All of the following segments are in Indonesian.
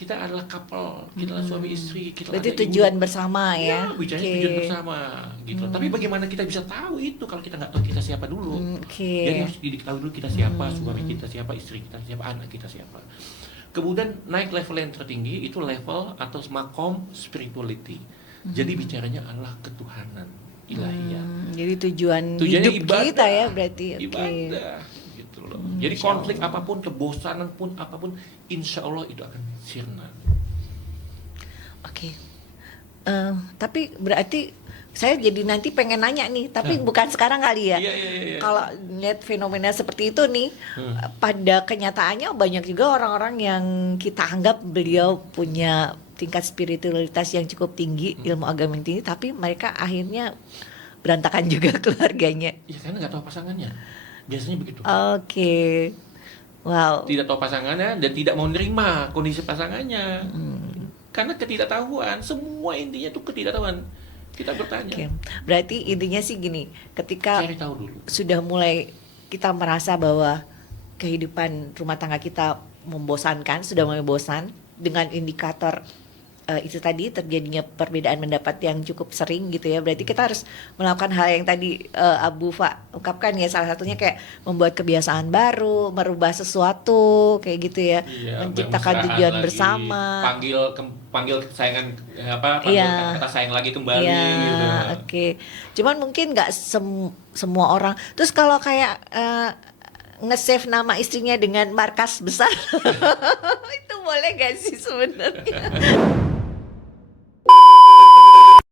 kita adalah couple, kita adalah suami istri, kita Berarti adalah tujuan ibu. bersama ya. Bicaranya Oke. tujuan bersama gitu. Tapi bagaimana kita bisa tahu itu kalau kita nggak tahu kita siapa dulu? Oke. Jadi harus diketahui dulu kita siapa, suami kita siapa, istri kita siapa, anak kita siapa. Kemudian naik level yang tertinggi itu level atau makom spirituality. Jadi bicaranya adalah ketuhanan, ilahiyah. Jadi tujuannya Tujuannya hidup ibadah, kita ya berarti. Oke. ibadah gitu loh. Jadi konflik apapun, kebosanan pun apapun, insya Allah itu akan sirna. Oke. Tapi berarti saya jadi nanti pengen nanya nih, tapi bukan sekarang kali ya. Iya. Kalau lihat fenomena seperti itu nih, pada kenyataannya banyak juga orang-orang yang kita anggap beliau punya tingkat spiritualitas yang cukup tinggi, ilmu agama yang tinggi, tapi mereka akhirnya berantakan juga keluarganya. Ya karena nggak tahu pasangannya. Biasanya begitu. Oke. Wow. Tidak tahu pasangannya dan tidak mau menerima kondisi pasangannya. Karena ketidaktahuan, semua intinya itu ketidaktahuan. Kita bertanya. Oke. Berarti intinya sih gini, ketika Cari tahu dulu. sudah mulai kita merasa bahwa kehidupan rumah tangga kita membosankan, sudah mulai bosan dengan indikator itu tadi terjadinya perbedaan pendapat yang cukup sering gitu ya. Berarti kita harus melakukan hal yang tadi Abu Fa ungkapkan ya, salah satunya kayak membuat kebiasaan baru, merubah sesuatu kayak gitu ya, Iya, menciptakan bermesraan tujuan lagi, bersama. panggil kesayangan panggil Iya. kata sayang lagi kembali Iya, gitu. oke. Cuman mungkin nggak semua orang. Terus kalau kayak nge-save nama istrinya dengan markas besar, itu boleh gak sih sebenarnya?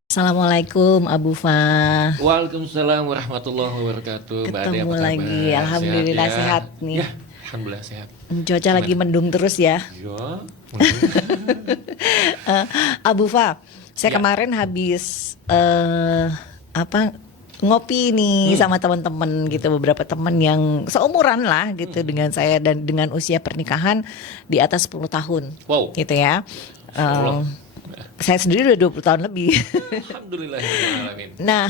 Assalamualaikum Abu Fa. Waalaikumsalam warahmatullahi wabarakatuh. Mbak Ade, Ketemu apa kabar? lagi, alhamdulillah sehat nih. Ya, alhamdulillah sehat. Cuaca lagi mendung terus ya. Ya. Abu Fa, saya Ya. kemarin habis ngopi nih sama teman-teman gitu, beberapa teman yang seumuran lah gitu dengan saya dan dengan usia pernikahan di atas 10 tahun. Wow. Gitu ya. Masya Allah. Saya sendiri udah 20 tahun lebih. Alhamdulillahirrahmanirrahim. Nah,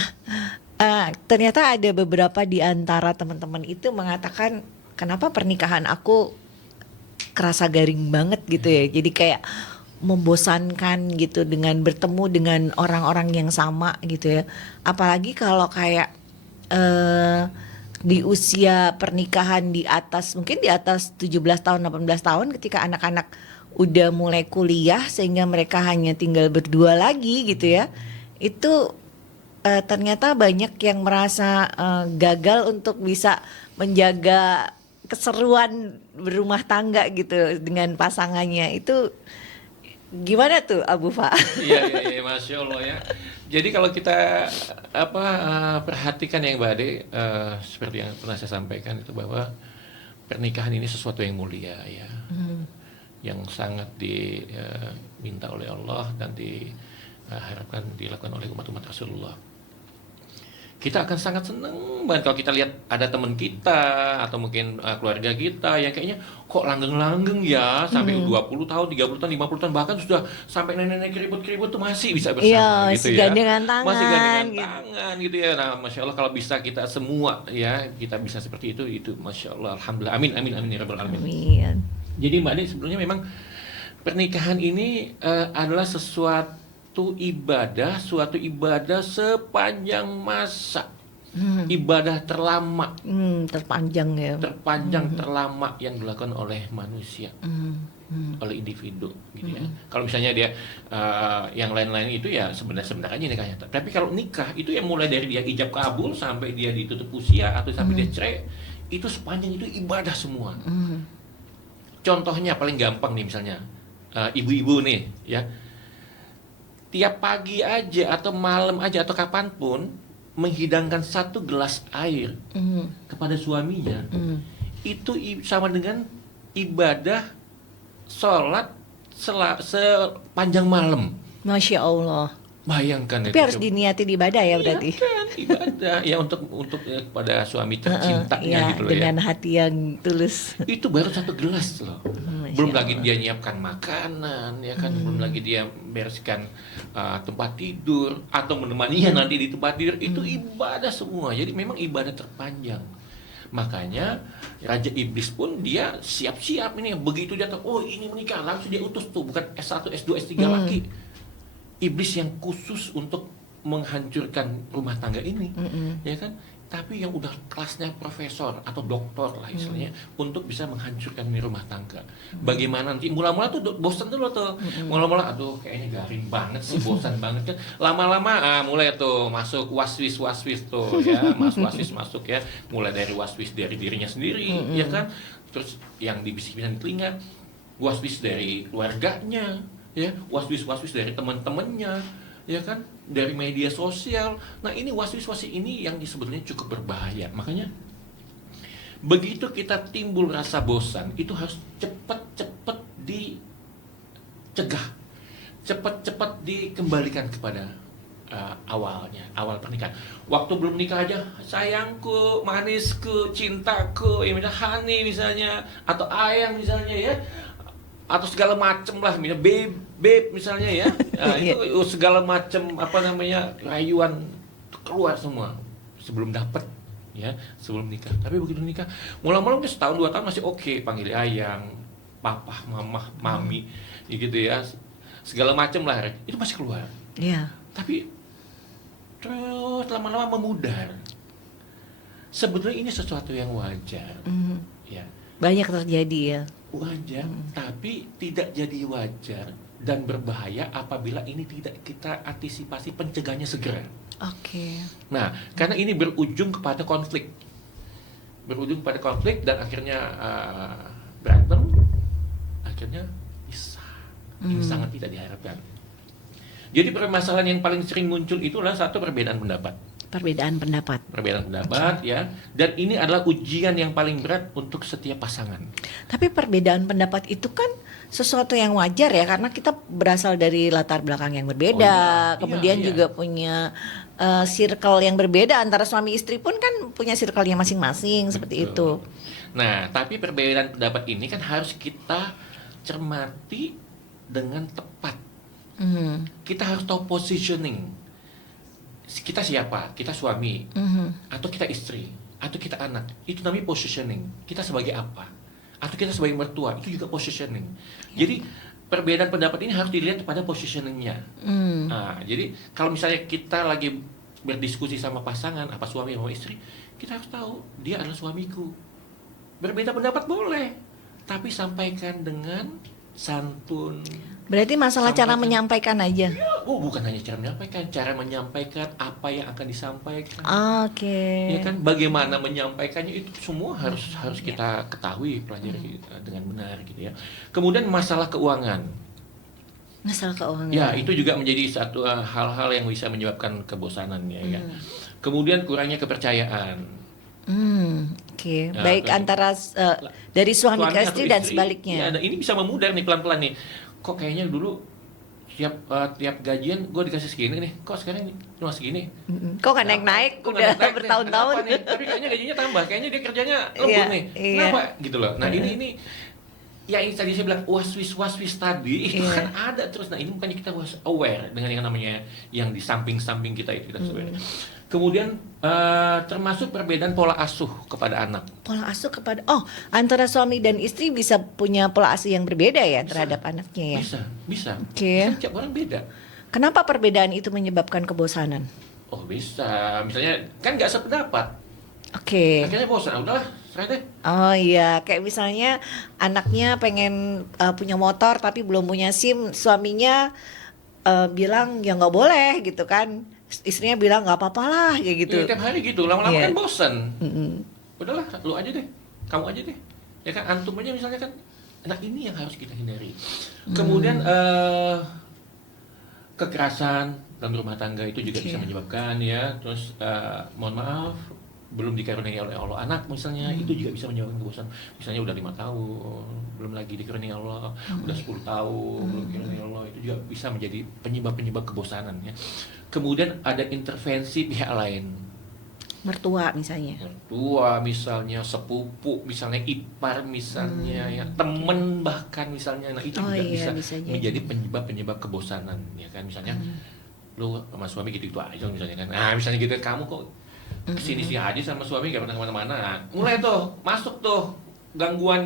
ternyata ada beberapa di antara teman-teman itu mengatakan, kenapa pernikahan aku kerasa garing banget gitu ya. Jadi kayak membosankan gitu dengan bertemu dengan orang-orang yang sama gitu ya. Apalagi kalau kayak di usia pernikahan di atas, mungkin di atas 17 tahun, 18 tahun, ketika anak-anak udah mulai kuliah sehingga mereka hanya tinggal berdua lagi gitu ya. Itu ternyata banyak yang merasa gagal untuk bisa menjaga keseruan berumah tangga gitu dengan pasangannya. Itu gimana tuh Abu Fa? Iya, Masya Allah ya. Jadi kalau kita perhatikan yang Mbak Ade, seperti yang pernah saya sampaikan itu bahwa pernikahan ini sesuatu yang mulia ya, yang sangat diminta oleh Allah dan diharapkan dilakukan oleh umat-umat Rasulullah. Kita akan sangat senang banget kalau kita lihat ada teman kita atau mungkin keluarga kita yang kayaknya kok langgeng-langgeng ya sampai 20 tahun, 30 tahun, 50 tahun, bahkan sudah sampai nenek-nenek keribut-keribut tuh masih bisa bersama gitu ya. Gandengan tangan, masih gandengan gitu. tangan gitu ya. Nah, Masya Allah kalau bisa kita semua ya, kita bisa seperti itu Masya Allah, Alhamdulillah, amin ya rabbal alamin. Amin. Jadi Mbak Ade, sebenarnya memang pernikahan ini adalah suatu ibadah sepanjang masa, ibadah terlama, Terpanjang ya. terlama yang dilakukan oleh manusia, oleh individu, gitu ya. Kalau misalnya dia yang lain-lain itu ya sebentar aja nikahnya. Tapi kalau nikah itu yang mulai dari dia ijab kabul sampai dia ditutup usia atau sampai dia cerai, itu sepanjang itu ibadah semua. Contohnya paling gampang nih misalnya ibu-ibu nih ya, tiap pagi aja atau malam aja atau kapanpun menghidangkan 1 gelas air kepada suaminya, itu sama dengan ibadah sholat sepanjang malam. Masya Allah. Bayangkan Tapi harus diniatin ibadah ya berarti. kan ibadah ya untuk kepada suami tercintanya Iya, gitu loh ya. dengan hati yang tulus. Itu baru 1 gelas loh. Masya Belum lagi Allah. dia nyiapkan makanan ya kan, belum lagi dia bereskan tempat tidur atau menemaninya nanti di tempat tidur. Itu ibadah semua. Jadi memang ibadah terpanjang. Makanya Raja Iblis pun dia siap-siap ini, begitu dia tahu, oh ini menikah, langsung dia utus tuh, bukan S1, S2, S3 lagi. Iblis yang khusus untuk menghancurkan rumah tangga ini, ya kan? Tapi yang udah kelasnya profesor atau doktor lah istilahnya, untuk bisa menghancurkan rumah tangga. Bagaimana nanti mula-mula tuh bosan dulu tuh, mula-mula aduh kayaknya garing banget sih, bosan banget kan. Lama-lama mulai tuh masuk waswis tuh ya, waswis masuk ya, mulai dari waswis dari dirinya sendiri, ya kan. Terus yang dibisikin di telinga, waswis dari keluarganya, ya, waswis dari teman-temannya, ya kan, dari media sosial. Nah ini waswis ini yang sebetulnya cukup berbahaya. Makanya begitu kita timbul rasa bosan, itu harus cepat-cepat dicegah, cepat-cepat dikembalikan kepada awal pernikahan. Waktu belum nikah aja, sayangku, manisku, cintaku, ya misalnya honey misalnya, atau ayang misalnya ya, atau segala macem lah, misalnya babe misalnya ya, itu segala macem rayuan keluar semua sebelum dapet ya, sebelum nikah. Tapi begitu nikah, mula-mula mungkin setahun 2 tahun masih oke, panggil ayang, papa, mama, mami, gitu ya, segala macem lah, itu masih keluar. Tapi terus lama-lama memudar. Sebetulnya ini sesuatu yang wajar, ya. Banyak terjadi ya. Wajar, tapi tidak jadi wajar dan berbahaya apabila ini tidak kita antisipasi pencegahannya segera. Nah, karena ini berujung kepada konflik, dan akhirnya berantem, akhirnya pisah. Ini sangat tidak diharapkan. Jadi permasalahan yang paling sering muncul itu adalah satu, perbedaan pendapat ya, dan ini adalah ujian yang paling berat untuk setiap pasangan. Tapi perbedaan pendapat itu kan sesuatu yang wajar ya, karena kita berasal dari latar belakang yang berbeda, kemudian juga punya circle yang berbeda, antara suami istri pun kan punya circle-nya masing-masing. Betul. Seperti itu. Nah, tapi perbedaan pendapat ini kan harus kita cermati dengan tepat. Kita harus tahu positioning. Kita siapa? Kita suami, atau kita istri, atau kita anak. Itu namanya positioning. Kita sebagai apa? Atau kita sebagai mertua, itu juga positioning. Jadi perbedaan pendapat ini harus dilihat pada positioningnya. Nah, jadi kalau misalnya kita lagi berdiskusi sama pasangan, apa suami sama istri, kita harus tahu dia adalah suamiku. Berbeda pendapat boleh, tapi sampaikan dengan santun. Berarti masalah cara menyampaikan aja. Bukan hanya cara menyampaikan apa yang akan disampaikan. Ya kan, bagaimana menyampaikannya itu semua harus kita ketahui, pelajari dengan benar gitu ya. Kemudian masalah keuangan. Ya, itu juga menjadi satu hal-hal yang bisa menyebabkan kebosanan ya. Kemudian kurangnya kepercayaan. Baik antara dari suami ke istri dan sebaliknya. Ya, ini bisa memudar nih pelan-pelan nih. Kok kayaknya dulu tiap gajian gue dikasih segini nih, kok sekarang cuma segini? Kok nggak naik-naik udah bertahun-tahun? Tapi kayaknya gajinya tambah, kayaknya dia kerjanya lembur nih. Kenapa gitu loh? Nah ini yang tadi saya bilang waswis tadi itu kan ada terus. Nah ini makanya kita harus aware dengan yang namanya yang di samping kita itu kita sebenarnya. Kemudian termasuk perbedaan pola asuh kepada anak. Antara suami dan istri bisa punya pola asuh yang berbeda ya terhadap anaknya ya. Bisa. Setiap orang beda. Kenapa perbedaan itu menyebabkan kebosanan? Bisa. Misalnya kan nggak sependapat. Akhirnya bosan. Udahlah, serai deh. Kayak misalnya anaknya pengen punya motor tapi belum punya SIM, suaminya bilang ya nggak boleh gitu kan. Istrinya bilang nggak apa-apa lah kayak gitu. Tiap hari gitu, lama-lama kan bosan. Udahlah, lu aja deh, kamu aja deh. Ya kan, antum aja misalnya kan. Nah ini yang harus kita hindari. Kemudian kekerasan dalam rumah tangga itu juga bisa menyebabkan ya. Terus mohon maaf, belum dikaruniai oleh Allah anak misalnya, itu juga bisa menyebabkan kebosanan. Misalnya udah 5 tahun belum lagi dikaruniai Allah, udah 10 tahun belum dikaruniai Allah, itu juga bisa menjadi penyebab kebosanan ya. Kemudian ada intervensi pihak lain, mertua misalnya, sepupu misalnya, ipar misalnya ya, temen bahkan misalnya. Nah itu juga bisa menjadi penyebab kebosanan ya kan. Misalnya lu sama suami gitu aja misalnya kan. Nah misalnya gitu, kamu kok kesini sih aja sama suami gak pernah kemana-mana. Mulai tuh masuk tuh gangguan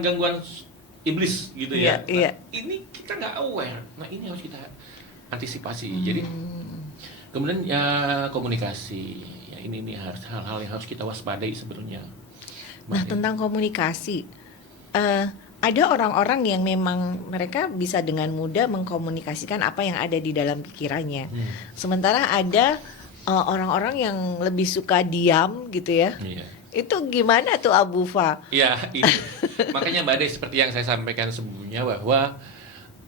iblis gitu ya. Iya. Ini kita nggak aware. Nah ini harus kita antisipasi. Jadi kemudian ya komunikasi. Ya ini harus hal-hal yang harus kita waspadai sebetulnya. Nah, tentang komunikasi, ada orang-orang yang memang mereka bisa dengan mudah mengkomunikasikan apa yang ada di dalam pikirannya. Sementara ada orang-orang yang lebih suka diam gitu ya. Iya. Itu gimana tuh Abu Fa? Ya, itu. Makanya Mbak Des, seperti yang saya sampaikan sebelumnya bahwa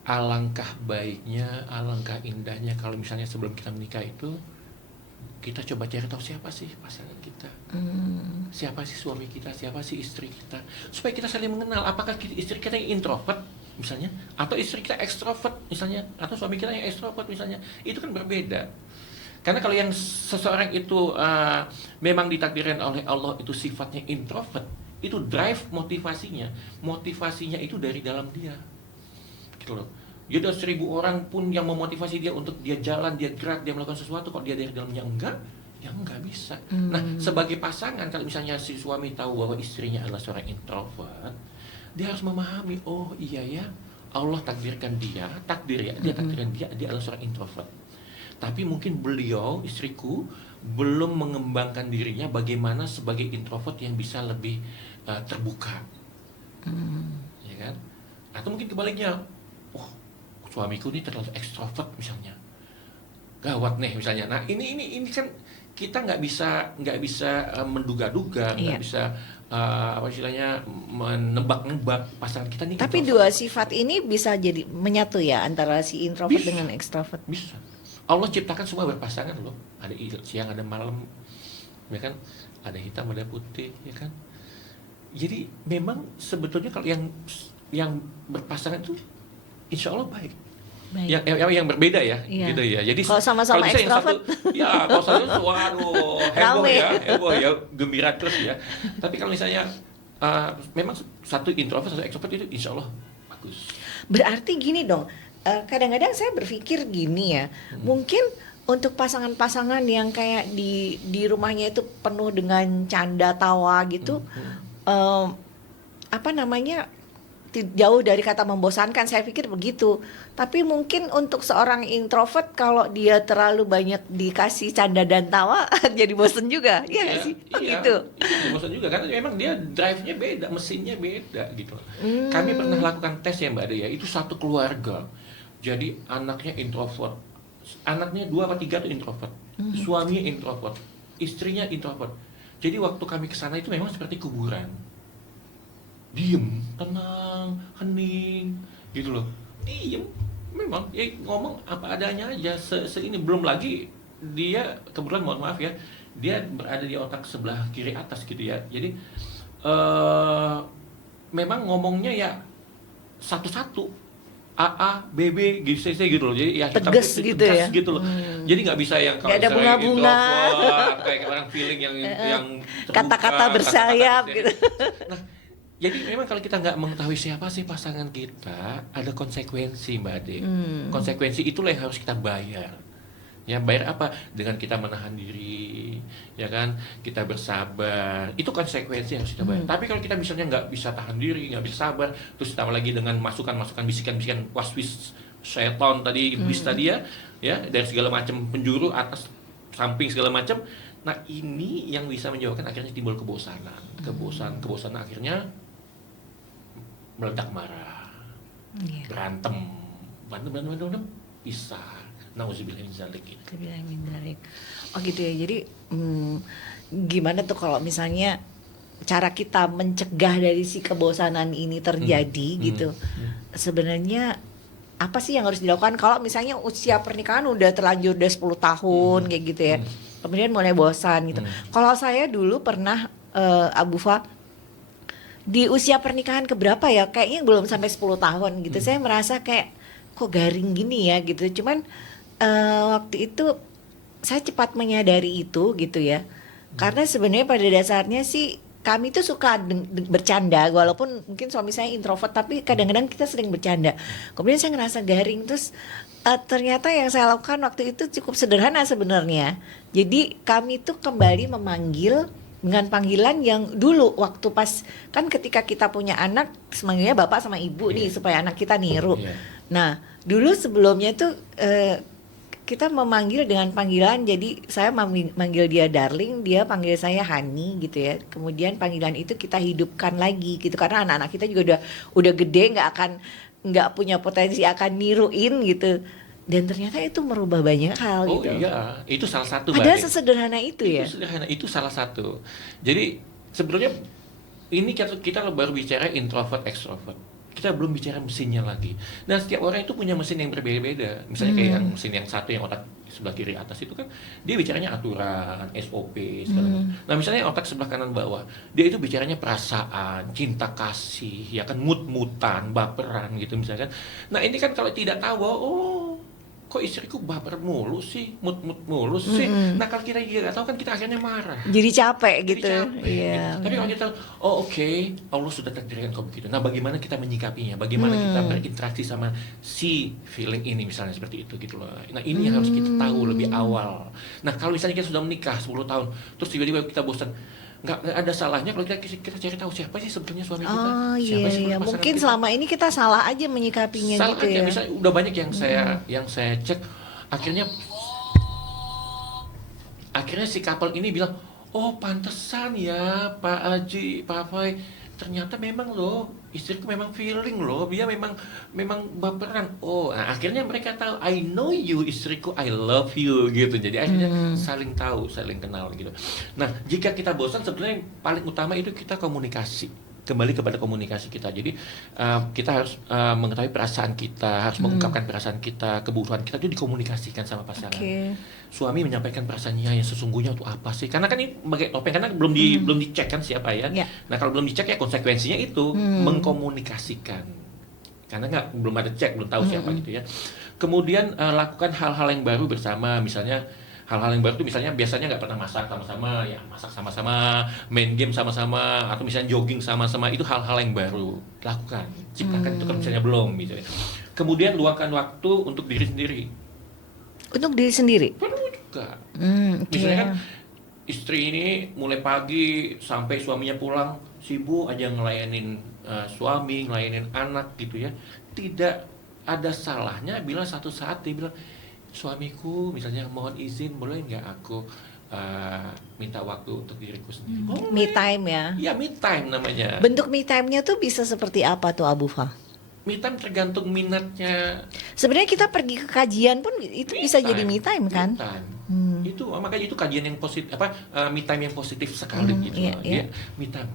alangkah baiknya, alangkah indahnya kalau misalnya sebelum kita menikah itu kita coba cari tahu siapa sih pasangan kita, siapa sih suami kita, siapa sih istri kita, supaya kita saling mengenal. Apakah istri kita yang introvert misalnya, atau istri kita ekstrovert misalnya, atau suami kita yang ekstrovert misalnya, itu kan berbeda. Karena kalau yang seseorang itu memang ditakdirkan oleh Allah itu sifatnya introvert, itu drive motivasinya itu dari dalam dia, gitu loh. Jadi ada 1000 orang pun yang memotivasi dia untuk dia jalan, dia gerak, dia melakukan sesuatu, kok dia dari dalamnya enggak, ya enggak bisa. Nah, sebagai pasangan kalau misalnya si suami tahu bahwa istrinya adalah seorang introvert, dia harus memahami, oh iya ya, Allah takdirkan dia, dia takdirkan dia adalah seorang introvert. Tapi mungkin beliau, istriku, belum mengembangkan dirinya bagaimana sebagai introvert yang bisa lebih terbuka, ya kan? Atau mungkin kebaliknya, suamiku ini terlalu ekstrovert misalnya, gawat nih misalnya. Nah ini kan kita nggak bisa menduga-duga, nggak bisa apa istilahnya menebak-nebak pasangan kita nih. Tapi dua sifat ini bisa jadi menyatu ya antara si introvert dengan ekstrovert. Bisa. Allah ciptakan semua berpasangan loh. Ada siang, ada malam, ya kan? Ada hitam, ada putih, ya kan? Jadi memang sebetulnya kalau yang berpasangan itu insya Allah baik. Yang berbeda ya, gitu ya. Jadi kalau sama-sama ekstrovert, kalau satu waduh heboh ya, gembira terus ya. Tapi kalau misalnya memang satu introvert, satu ekstrovert itu insya Allah bagus. Berarti gini dong, kadang-kadang saya berpikir gini ya, mungkin untuk pasangan-pasangan yang kayak di rumahnya itu penuh dengan canda tawa gitu, apa namanya, jauh dari kata membosankan, saya pikir begitu. Tapi mungkin untuk seorang introvert kalau dia terlalu banyak dikasih canda dan tawa jadi bosan juga, iya nggak sih? Gitu. Iya, bosan juga karena memang dia drive-nya beda, mesinnya beda gitu. Kami pernah lakukan tes ya Mbak Dea, itu satu keluarga. Jadi anaknya introvert, anaknya 2 atau 3 itu introvert, suaminya introvert, istrinya introvert. Jadi waktu kami kesana itu memang seperti kuburan. Diem, tenang, hening, gitu loh. Diem, memang ya ngomong apa adanya aja. Ini belum lagi dia kebetulan mohon maaf ya, dia berada di otak sebelah kiri atas gitu ya. Jadi memang ngomongnya ya satu-satu, A, B, B, G, C, gitu loh. Jadi ya tegas gitu ya. Gitu loh. Jadi nggak bisa yang kalau ada bunga-bunga, kayak orang feeling yang terbuka, kata-kata bersayap gitu. Nah, jadi memang kalau kita nggak mengetahui siapa sih pasangan kita, ada konsekuensi Mbak Ade. Konsekuensi itulah yang harus kita bayar. Ya, bayar apa? Dengan kita menahan diri, ya kan? Kita bersabar. Itu konsekuensi yang harus kita bayar. Tapi kalau kita misalnya nggak bisa tahan diri, nggak bisa sabar, terus ditambah lagi dengan masukan-masukan, bisikan-bisikan waswis syaitan tadi, iblis tadi ya, dari segala macam penjuru, atas, samping segala macam. Nah, ini yang bisa menyebabkan akhirnya timbul kebosanan. Kebosanan akhirnya meledak marah, berantem, pisah. Nauzubillah min dzalik. Oh gitu ya. Jadi gimana tuh kalau misalnya cara kita mencegah dari si kebosanan ini terjadi gitu? Sebenarnya apa sih yang harus dilakukan kalau misalnya usia pernikahan udah terlanjur udah 10 tahun kayak gitu ya? Kemudian mulai bosan gitu. Kalau saya dulu pernah Abu Fa, di usia pernikahan keberapa ya, kayaknya belum sampai 10 tahun gitu, saya merasa kayak kok garing gini ya gitu. Cuman waktu itu saya cepat menyadari itu gitu ya, karena sebenarnya pada dasarnya sih kami tuh suka bercanda, walaupun mungkin suami saya introvert, tapi kadang-kadang kita sering bercanda. Kemudian saya ngerasa garing, terus ternyata yang saya lakukan waktu itu cukup sederhana sebenarnya. Jadi kami tuh kembali memanggil dengan panggilan yang dulu waktu pas, kan ketika kita punya anak semanggilnya bapak sama ibu nih supaya anak kita niru. Nah dulu sebelumnya tuh kita memanggil dengan panggilan, jadi saya manggil dia darling, dia panggil saya honey gitu ya. Kemudian panggilan itu kita hidupkan lagi gitu, karena anak-anak kita juga udah gede, nggak punya potensi akan niruin gitu. Dan ternyata itu merubah banyak hal gitu. Oh iya, itu salah satu. Padahal sesederhana itu ya. Itu sederhana, itu salah satu. Jadi sebenarnya ini kita baru bicara introvert extrovert. Kita belum bicara mesinnya lagi. Dan setiap orang itu punya mesin yang berbeda-beda. Misalnya kayak yang mesin yang satu yang otak sebelah kiri atas itu kan dia bicaranya aturan, SOP segala macam. Nah, misalnya otak sebelah kanan bawah, dia itu bicaranya perasaan, cinta kasih, ya kan mut-mutan, baperan gitu misalkan. Nah, ini kan kalau tidak tahu bahwa kok istriku baper mulu sih, mut-mut mulu sih. Nah, kalau kita tidak tahu kan kita akhirnya marah. Jadi capek gitu. Iya. Gitu. Tapi kalau kita tahu, oke, Allah sudah takdirkan kau begitu. Nah, bagaimana kita menyikapinya? Bagaimana kita berinteraksi sama si feeling ini misalnya seperti itu gitu loh. Nah, ini yang harus kita tahu lebih awal. Nah, kalau misalnya kita sudah menikah 10 tahun, terus tiba-tiba kita bosan, nggak ada salahnya kalau kita cari tahu siapa sih sebetulnya suami kita. Siapa sih mungkin kita? Selama ini kita salah aja menyikapinya salah gitu aja. ya. Misalnya udah banyak yang saya cek, akhirnya si couple ini bilang, oh pantesan ya Pak Haji, Pak Fai, ternyata memang loh istriku memang feeling loh, dia memang baperan. Nah, akhirnya mereka tahu, I know you istriku, I love you gitu. Jadi akhirnya saling tahu, saling kenal gitu. Nah, jika kita bosan sebenarnya yang paling utama itu kita komunikasi. Kembali kepada komunikasi kita. Jadi kita harus mengetahui perasaan kita, harus mengungkapkan perasaan kita, kebutuhan kita itu dikomunikasikan sama pasangan. Suami menyampaikan perasaannya yang sesungguhnya itu apa sih? Karena kan ini pakai topeng, karena belum dicek kan siapa ya. Nah, kalau belum dicek ya konsekuensinya itu mengkomunikasikan. Karena belum ada cek, belum tahu siapa gitu ya. Kemudian lakukan hal-hal yang baru bersama, misalnya hal-hal yang baru itu misalnya biasanya nggak pernah masak sama-sama, ya masak sama-sama, main game sama-sama, atau misalnya jogging sama-sama, itu hal-hal yang baru lakukan, ciptakan itu kan misalnya belum gitu ya. Kemudian luangkan waktu untuk diri sendiri. Untuk diri sendiri? Perlu juga. Misalnya kan istri ini mulai pagi sampai suaminya pulang sibuk aja ngelayanin suami, ngelayanin anak gitu ya. Tidak ada salahnya bila satu saat dia bilang, suamiku misalnya mohon izin boleh nggak aku minta waktu untuk diriku sendiri. Me time ya? Ya, me time namanya. Bentuk me time-nya tuh bisa seperti apa tuh Abu Fa? Me time tergantung minatnya. Sebenarnya kita pergi ke kajian pun itu bisa jadi me time kan? Me time. Itu makanya itu kajian yang positif, me time yang positif sekali gitu. Dia me time.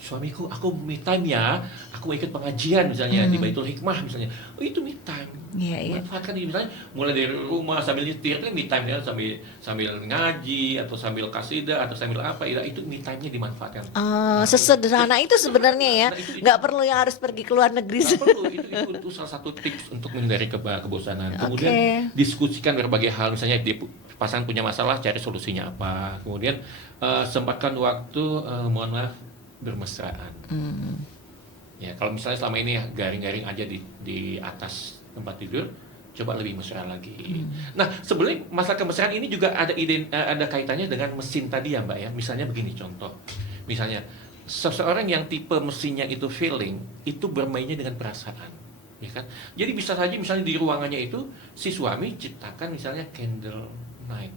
Suamiku, aku me time ya, aku mau ikut pengajian misalnya di Baitul Hikmah misalnya, itu me time. Manfaatkan ini misalnya mulai dari rumah sambil nyetir kan me time ya, sambil ngaji atau sambil kasidah atau sambil apa, itu me time-nya dimanfaatkan. Sesederhana itu sebenarnya ya, nggak perlu yang harus pergi ke luar negeri. Nggak perlu, itu salah satu tips untuk menghindari kebosanan. Kemudian diskusikan berbagai hal, misalnya di pasangan punya masalah, cari solusinya apa. Kemudian sempatkan waktu, mohon maaf, bermesraan. Ya, kalau misalnya selama ini garing-garing aja di atas tempat tidur, coba lebih mesra lagi. Nah, sebenarnya masalah kemesraan ini juga ada kaitannya dengan mesin tadi ya, Mbak ya. Misalnya begini contoh. Misalnya seseorang yang tipe mesinnya itu feeling, itu bermainnya dengan perasaan, ya kan? Jadi bisa saja misalnya di ruangannya itu si suami ciptakan misalnya candle night.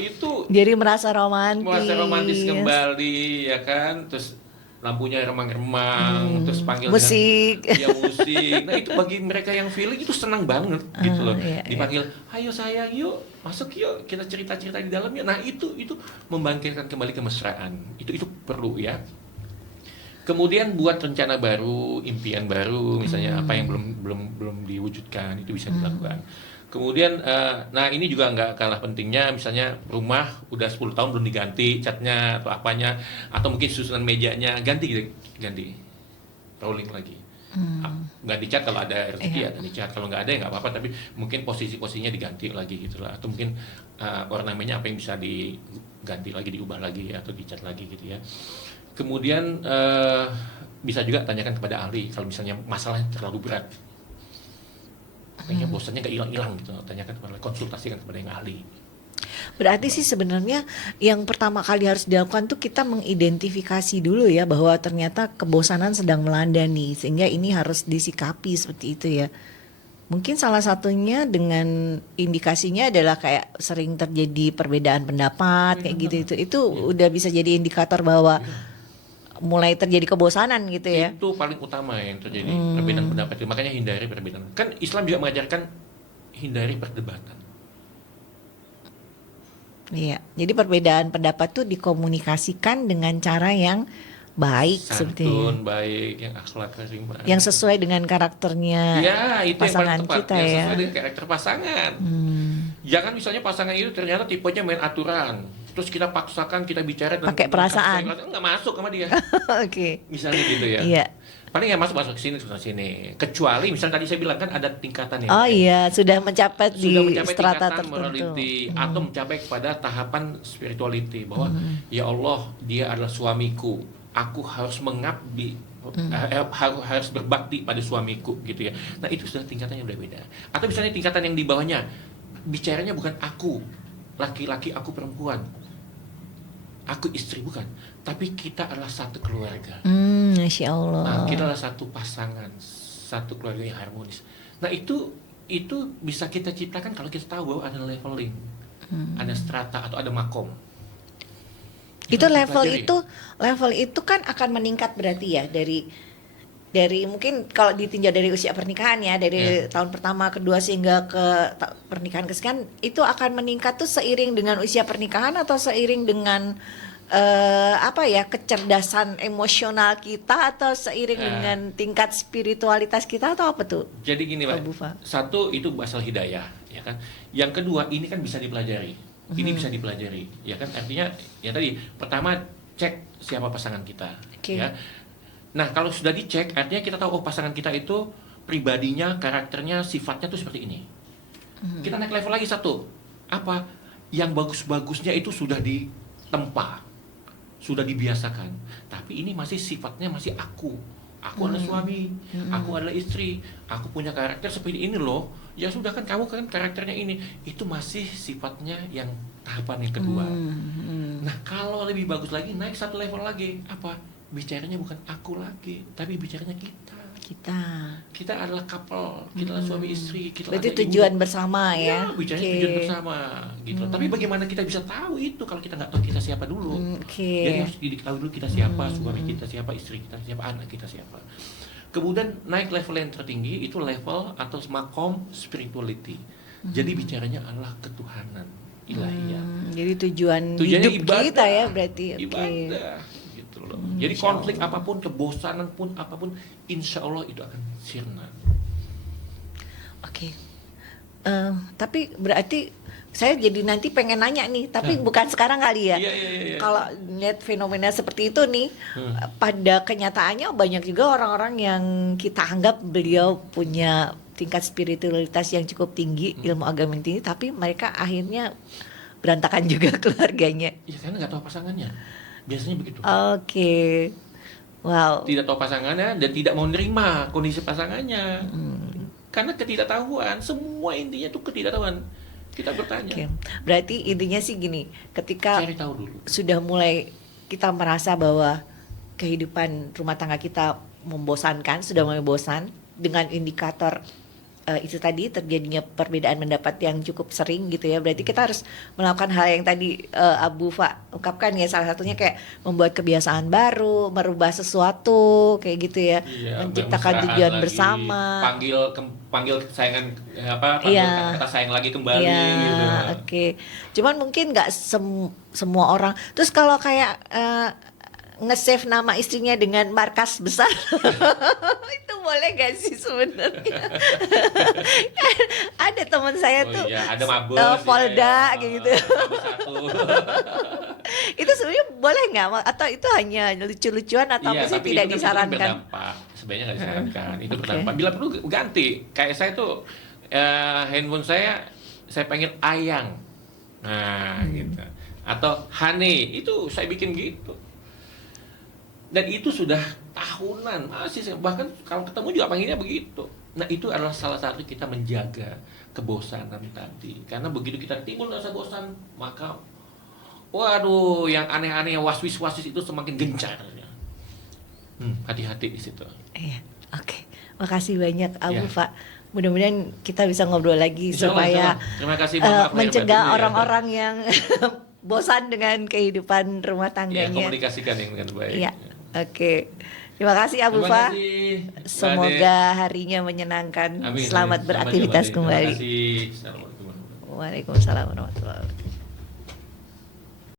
Itu jadi merasa romantis kembali, ya kan, terus lampunya remang-remang, terus panggil musik. Musik. Nah, itu bagi mereka yang feeling itu senang banget gitu loh. Dipanggil, ayo sayang, yuk masuk yuk, kita cerita-cerita di dalam ya. Nah, itu membangkitkan kembali kemesraan. Itu perlu ya. Kemudian buat rencana baru, impian baru, misalnya apa yang belum diwujudkan, itu bisa dilakukan. Kemudian, nah ini juga nggak kalah pentingnya, misalnya rumah udah 10 tahun belum diganti catnya atau apanya, atau mungkin susunan mejanya, ganti, rolling lagi. Nggak dicat kalau ada rezeki Iya. ya dicat, kalau nggak ada ya nggak apa-apa, tapi mungkin posisinya diganti lagi gitu lah, atau mungkin ornamennya apa yang bisa diganti lagi, diubah lagi atau dicat lagi gitu ya. Kemudian bisa juga tanyakan kepada ahli kalau misalnya masalahnya terlalu berat, kayaknya bosannya nggak hilang-hilang gitu, tanyakan kepada, konsultasikan kepada yang ahli. Berarti sih sebenarnya yang pertama kali harus dilakukan tuh kita mengidentifikasi dulu ya bahwa ternyata kebosanan sedang melanda nih, sehingga ini harus disikapi seperti itu ya. Mungkin salah satunya dengan indikasinya adalah kayak sering terjadi perbedaan pendapat kayak gitu, itu udah bisa jadi indikator bahwa mulai terjadi kebosanan gitu ya. Itu paling utama yang terjadi, perbedaan pendapat itu. Makanya hindari perbedaan. Kan Islam juga mengajarkan hindari perdebatan. Iya, jadi perbedaan pendapat tuh dikomunikasikan dengan cara yang baik seperti Santun, baik, yang akhlak karim, yang sesuai dengan karakternya ya, itu yang pasangan paling tepat, kita yang ya. sesuai dengan karakter pasangan. Jangan misalnya pasangan itu ternyata tipenya main aturan, terus kita paksakan, kita bicara dan Pakai perasaan. nggak masuk sama dia. Oke. Misalnya gitu ya. Iya. Paling ya masuk sini. Kecuali misalnya tadi saya bilang kan ada tingkatan ya. Oh iya, sudah mencapai Sudah di mencapai strata tingkatan tertentu. morality atau mencapai kepada tahapan spirituality bahwa ya Allah, dia adalah suamiku, aku harus mengabdi, harus berbakti pada suamiku gitu ya. Nah itu sudah tingkatannya berbeda. Atau misalnya tingkatan yang di bawahnya, bicaranya bukan aku laki-laki, aku perempuan, aku istri, bukan, tapi kita adalah satu keluarga. Masya Allah. Nah, kita adalah satu pasangan, satu keluarga yang harmonis. Nah itu bisa kita ciptakan kalau kita tahu bahwa ada leveling, ada strata atau ada makom. Itu Harus level dipelajari. itu kan akan meningkat berarti ya dari mungkin kalau ditinjau dari usia pernikahan ya, dari tahun pertama, kedua sehingga ke pernikahan kesekian, itu akan meningkat tuh seiring dengan usia pernikahan atau seiring dengan kecerdasan emosional kita, atau seiring dengan tingkat spiritualitas kita, atau apa tuh? Jadi gini Pak, Pak Bufa. satu itu asal hidayah, ya kan. Yang kedua ini kan bisa dipelajari, ini bisa dipelajari, ya kan. Artinya ya tadi pertama cek siapa pasangan kita, Oke. ya. Nah kalau sudah dicek, artinya kita tahu pasangan kita itu pribadinya, karakternya, sifatnya tuh seperti ini. Kita naik level lagi satu, apa yang bagus-bagusnya itu sudah ditempa, sudah dibiasakan, tapi ini masih sifatnya masih aku adalah suami, aku adalah istri, aku punya karakter seperti ini loh. Ya sudah kan, kamu kan karakternya ini, itu masih sifatnya yang tahapan yang kedua. Nah kalau lebih bagus lagi, naik satu level lagi, apa, bicaranya bukan aku lagi, tapi bicaranya kita adalah couple, kita adalah suami istri, kita Berarti adalah tujuan ibu. bersama ya. Bicaranya Oke. tujuan bersama gitu. Tapi bagaimana kita bisa tahu itu kalau kita nggak tahu kita siapa dulu? Oke. Jadi harus diketahui dulu kita siapa, suami kita siapa, istri kita siapa, anak kita siapa. Kemudian naik level yang tertinggi itu level atau makom spirituality. Jadi bicaranya adalah ketuhanan ilahiyah. Jadi tujuan Tujuannya hidup ibadah. kita ya berarti. Oke. Ibadah gitu loh. Jadi Insya konflik Allah. apapun, kebosanan pun apapun, insya Allah itu akan sirna. Oke. Tapi berarti saya jadi nanti pengen nanya nih, tapi bukan sekarang kali ya. Iya. Kalau lihat fenomena seperti itu nih, pada kenyataannya banyak juga orang-orang yang kita anggap beliau punya tingkat spiritualitas yang cukup tinggi, ilmu agama yang tinggi, tapi mereka akhirnya berantakan juga keluarganya. Iya, karena nggak tahu pasangannya. Biasanya begitu. Oke. Wow. Tidak tahu pasangannya dan tidak mau menerima kondisi pasangannya. Karena ketidaktahuan, semua intinya tuh ketidaktahuan. Kita bertanya. Oke. Berarti intinya sih gini, ketika Cari tahu dulu. sudah mulai kita merasa bahwa kehidupan rumah tangga kita membosankan, sudah mulai bosan dengan indikator itu tadi terjadinya perbedaan pendapat yang cukup sering gitu ya. Berarti kita harus melakukan hal yang tadi Abu Fa ungkapkan ya, salah satunya kayak membuat kebiasaan baru, merubah sesuatu kayak gitu ya, Iya, menciptakan bermesraan tujuan lagi, bersama. panggil kesayangan panggil Iya. kata sayang lagi kembali Iya, gitu. oke. Cuman mungkin nggak semua orang. Terus kalau kayak nge-save nama istrinya dengan markas besar, itu boleh gak sih sebenarnya? Ada teman saya tuh, Iya, ada mabes Polda ya, kayak gitu. mabes satu. Itu sebenarnya boleh nggak? Atau itu hanya lucu-lucuan atau Iya, misalnya tapi tidak itu kan disarankan? berdampak. sebaiknya nggak disarankan. Itu Oke. pertama. Bila perlu ganti. Kayak saya tuh handphone saya pengen Ayang. Nah, gitu. Atau Honey, itu saya bikin gitu. Dan itu sudah tahunan, masih bahkan kalau ketemu juga panggilnya begitu. Nah, itu adalah salah satu kita menjaga kebosanan tadi. Karena begitu kita timbul rasa bosan, maka waduh, yang aneh-aneh, yang waswis-waswis itu semakin gencar. Hati-hati di situ. Iya, oke. Makasih banyak Abu, Ya. Pak. Mudah-mudahan kita bisa ngobrol lagi Insya Allah, supaya insya Allah. Terima kasih, mohon maaf lahir mencegah batin ya. orang-orang yang bosan dengan kehidupan rumah Ya, tangganya. komunikasikan yang dengan baik. Iya, oke. Terima kasih Abu Terima Fa. kasih, Mbak Semoga harinya menyenangkan. Amin, Selamat amin. Selamat beraktivitas juga, Mbak. kembali. Terima kasih. Assalamualaikum warahmatullahi wabarakatuh. Waalaikumsalam warahmatullahi wabarakatuh.